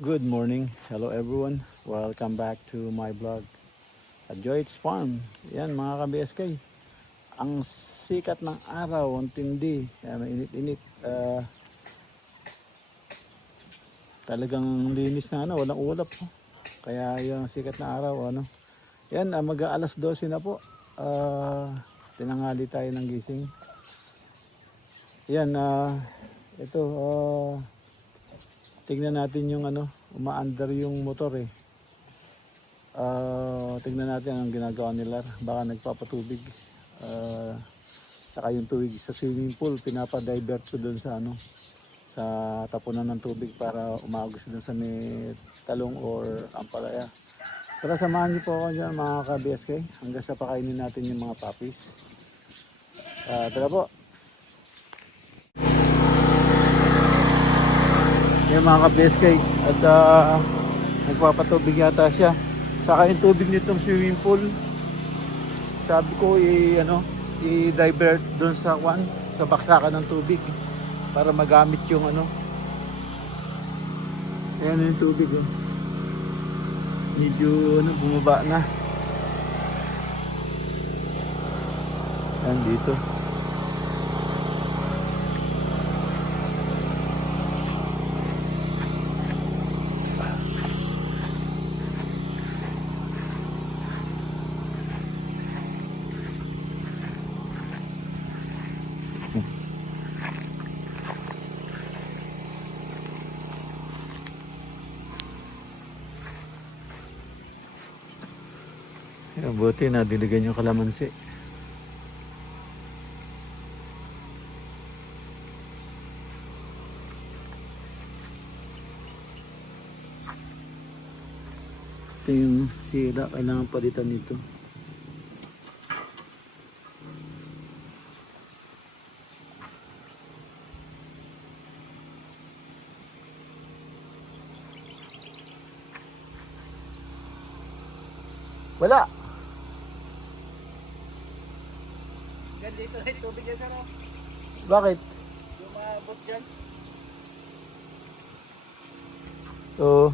Good morning. Hello everyone. Welcome back to my vlog at Joy's Farm. Yan mga ka-BSK. Ang sikat ng araw, ang tindi. Mainit-init. Talagang linis na walang ulap. Kaya yung sikat na araw, Yan, mag-aalas 12 na po. Tinanghali tayo ng gising. Yan, ito, tignan natin yung umaandar yung motor eh. Tignan natin ang ginagawa nila. Baka nagpapatubig. Saka yung tubig sa swimming pool, pinapadivert ko doon sa sa tapunan ng tubig para umagos doon sa may talong or ampalaya. Tara, samahan niyo po ako dyan mga ka-BSK hanggang sa pakainin natin yung mga puppies. Tara po. Yung mga ka-BSK at nagpapatubig yata siya. Saka yung tubig nitong swimming pool, sabi ko i-divert doon sa sa baksakan ng tubig para magamit yung ayan yung tubig medyo bumaba na. Ayan dito. Buti na diligan yung kalamansi. Ito yung sira, kailangan palitan nito. Wala. Dito na yung tubig yan, sir. Bakit? Lumabot dyan. Oo.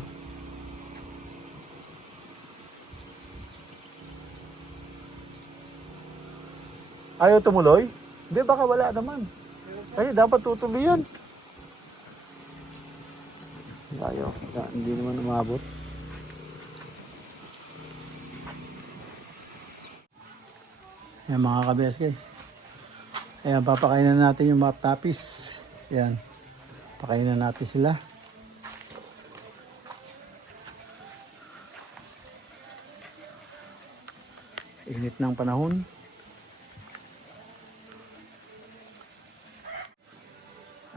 Ayaw tumuloy? Hindi, baka wala naman. Kasi dapat tutuloy yan. Ayaw. Hindi naman umabot. Yan mga ka-BSK. Ayan, papakainin natin yung mga puppies. Ayan. Pakainin natin sila. Init ng panahon.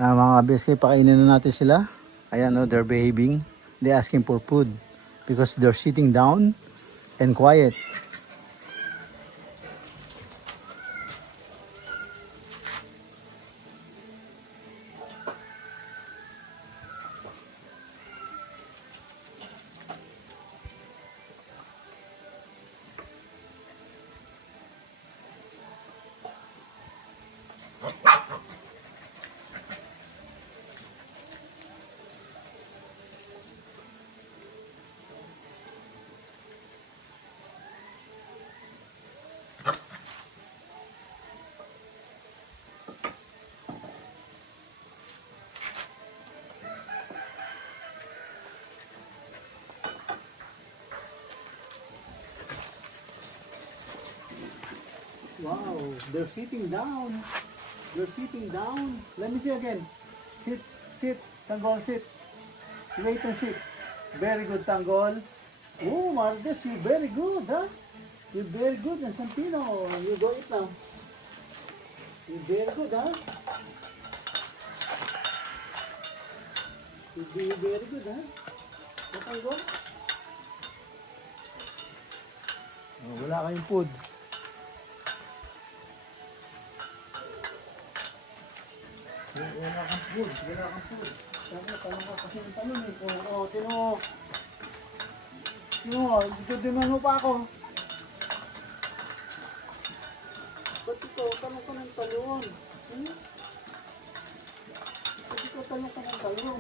Mga ka-BSK, pakainin na natin sila. Ayan, they're behaving. They're asking for food because they're sitting down and quiet. Wow, they're sitting down. They're sitting down. Let me see again. Sit, sit, Tanggol, sit. Wait and sit. Very good, Tanggol. Oh, Martes, you're very good, huh? You're very good, and Santino, you go it now. You're very good, huh? You're very good, huh? Tanggol? Oh, wala kayong food. Wala kang food, wala kang food. Sabi, tanong ka kasi ng tanong eh. Dinuman mo pa ako. Ba't ito, tanong ka ng talon? Ba't ito, tanong ka ng talon?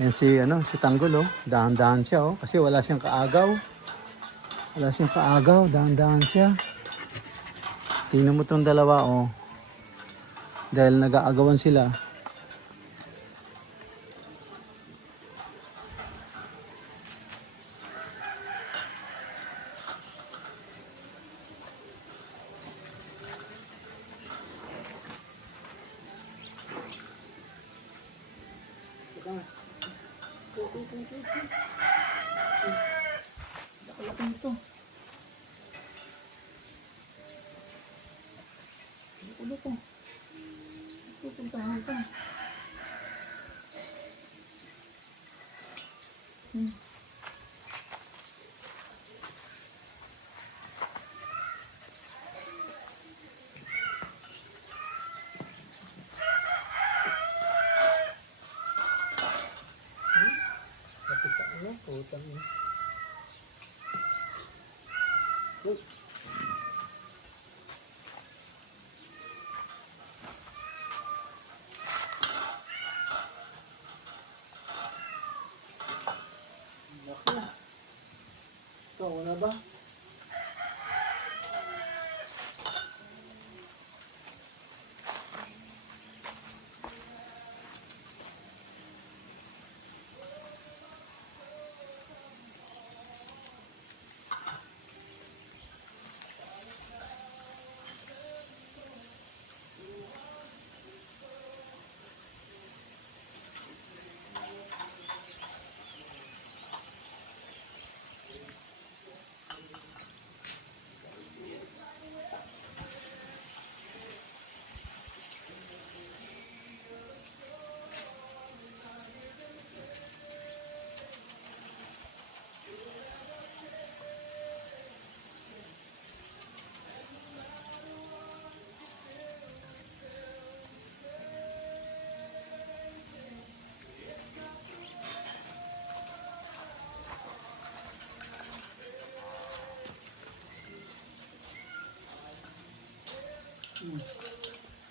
Yan si Tanggol, oh. Dahan-dahan siya, oh. Kasi wala siyang kaagaw. Wala siyang kaagaw. Dahan-dahan siya. Tingnan mo tong dalawa, oh. Dahil nag-aagawan sila. Nakalaki nito. Ulo ko. Pupuntahan ka. Lapis sa ano? Putang ina. Uy. Naku. Ito, wala ba?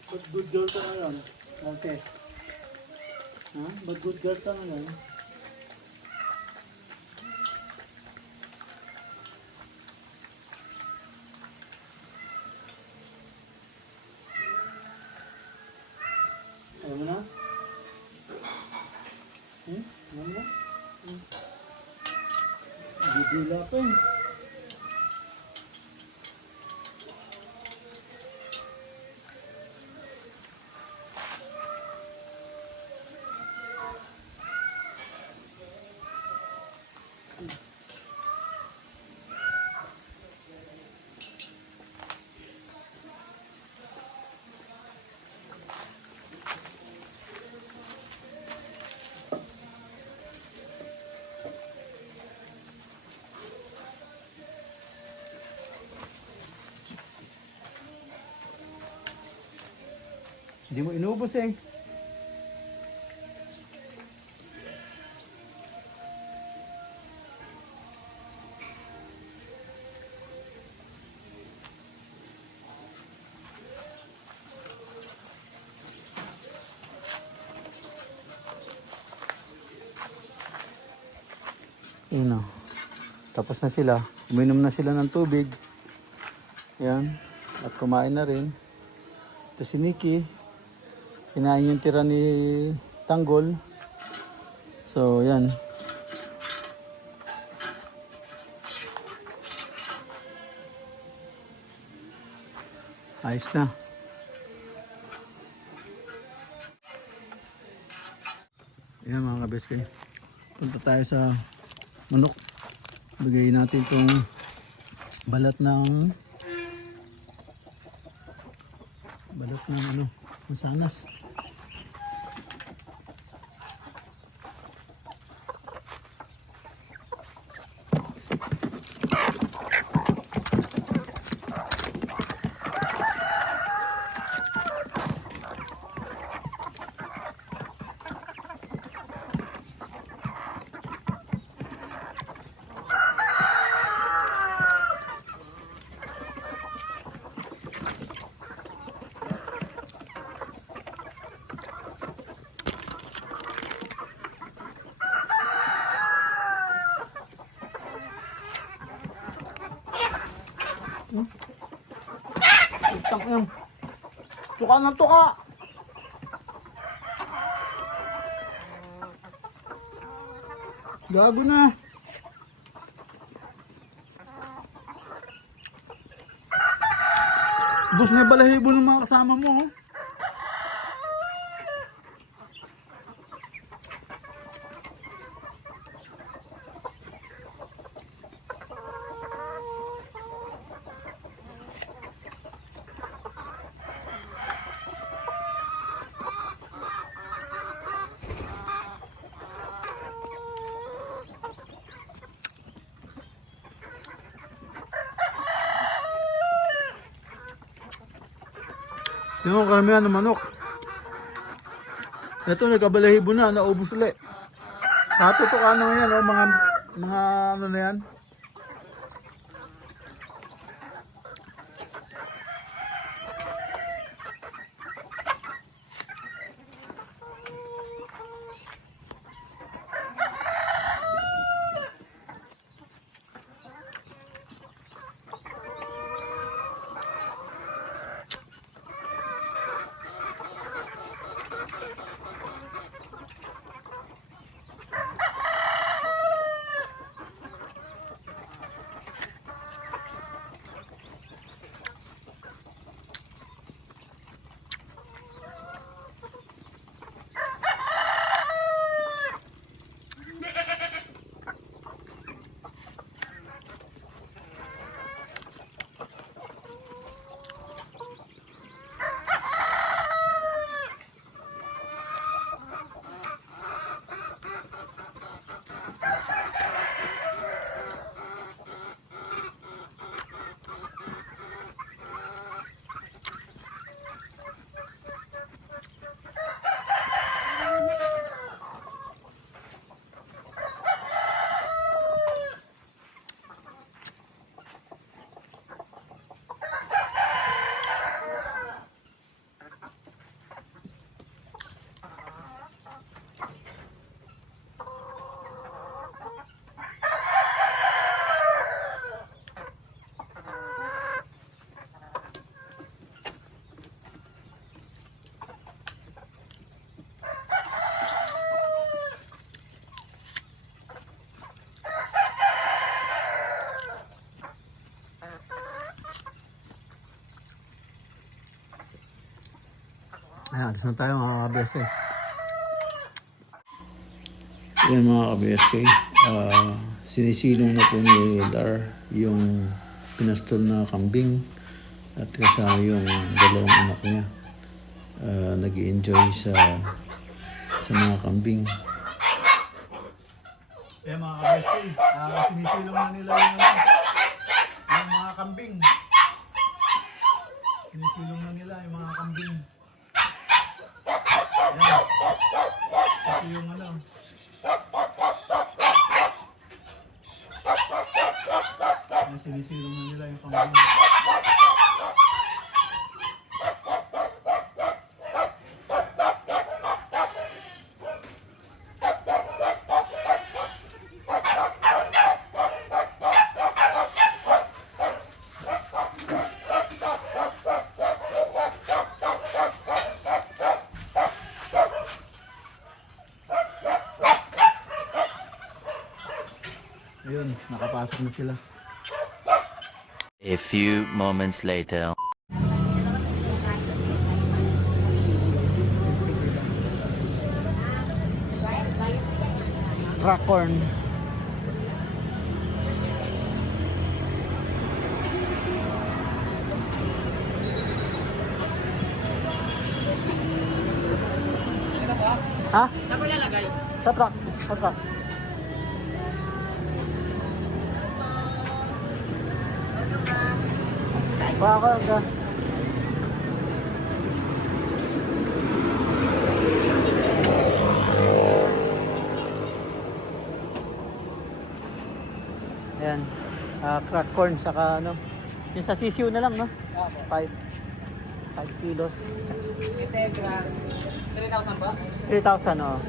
But good girl ka ngayon, Marquez. Ha? But good girl ka ngayon. Ayaw mo na? Ayaw mo? Bibila ka eh. Hindi mo inubos eh. Ino. Tapos na sila. Uminom na sila ng tubig. Yan. At kumain na rin. Ito si Nikki. Kinain yung tira ni Tanggol. So, yan. Ayos na. Ayan mga kabeskoy. Punta tayo sa manok. Bigay natin itong balat ng ano, masanas. Tuka na tuka. Gago na. Bus na balahibo ng mga kasama mo. Oh. Yung karamihan ng manok. Ito nagkabalahibo na, naubos ulit. Natutukan na yan, oh, mga ano na yan. Ayan, alis na tayo mga ka-BSK. Ayan mga ka-BSK. Sinisilong na po ni Dar yung pinastol na kambing at kasama yung dalawang anak niya. Nag-i-enjoy sa mga kambing. Ayan mga ka-BSK. Sinisilong na nila yung mga kambing. Sinisilong na nila yung mga kambing. Ayan. Kasi yung ano. Ayan, sinisilong na nila yung kambing. Ayun, nakapasok na sila. A few moments later. Crack corn. Ha? Saan ko lalagay? Sa truck. Sa truck. Baka ka. Ayan. Crack corn saka ano. Yung sa sisiw na lang, no? 5 kilos. Integras. 3,000 ba? 3,000, oh.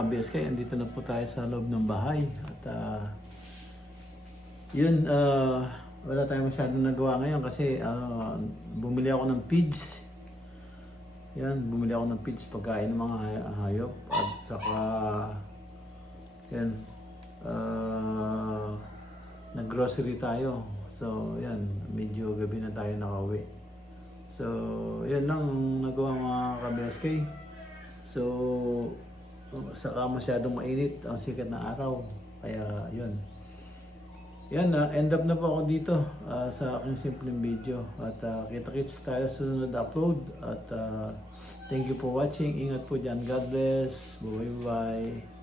mga BSK, andito na po tayo sa loob ng bahay. At yun, wala tayong masyadong nagawa ngayon kasi bumili ako ng feeds. Yan, bumili ako ng feeds, pagkain ng mga hayop. At saka, yan, nag-grocery tayo. So, yan, medyo gabi na tayo nakauwi. So, yan lang nagawa mga ka-BSK. So, saka masyadong mainit ang sikat na araw. Kaya, yun. Yan, end up na po ako dito sa aking simpleng video. At kita-kits tayo sa sunod na upload. At thank you for watching. Ingat po dyan. God bless. Bye-bye.